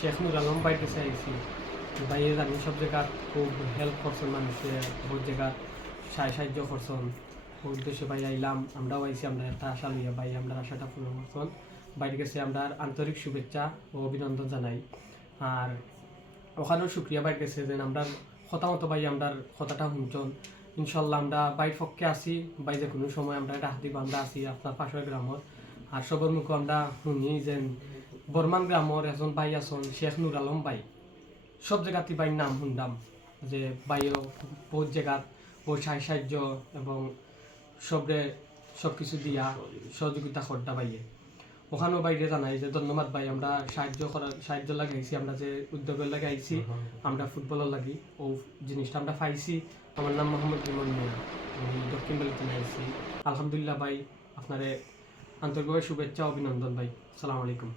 শেখ নুর আলম ভাইয়ের কাছে আইসি ভাইয়ে জানি সব জায়গা খুব হেল্প করছেন মানুষে বহুত জায়গা সাহায্য করছেন ওই উদ্দেশ্যে ভাই আইলাম আমরাও আইসি আমরা একটা আশা লইয়া ভাই আমরা আশাটা পূরণ করছেন বাইরের কাছে আমরা আন্তরিক শুভেচ্ছা ও অভিনন্দন জানাই। আর ওখানেও শুক্রিয়া বাইর কাছে যে আমরা কথা মতো ভাই আমরা কথাটা শুনছেন ইনশাল্লাহ আমরা বাইর পক্ষে আসি বাই যে কোনো সময় আমরা রাহ দিব আমরা আসি আপনার পাশের গ্রামত। আর সবার মুখে আমরা শুনি যে বর্মান গ্রামের একজন ভাই আছেন শেখ নুর আলম ভাই সব জায়গাতে ভাই নাম শুনলাম যে ভাইও বহুত জায়গাত বহুত সাহায্য এবং সব কিছু দিয়া সহযোগিতা করতে পাইয়ে ওখানেও বাইরে জানাই যে ধন্যবাদ ভাই আমরা সাহায্য লাগাইছি আমরা যে উদ্যোগের লাগে আইছি আমরা ফুটবলের লাগি ও জিনিসটা আমরা পাইছি। আমার নাম মোহাম্মদ ইমন মিয়া আমি দক্ষিণ বালিতে আইছি। আলহামদুলিল্লাহ ভাই আপনারে আন্তরিকভাবে শুভেচ্ছা অভিনন্দন ভাই। আসসালামু আলাইকুম।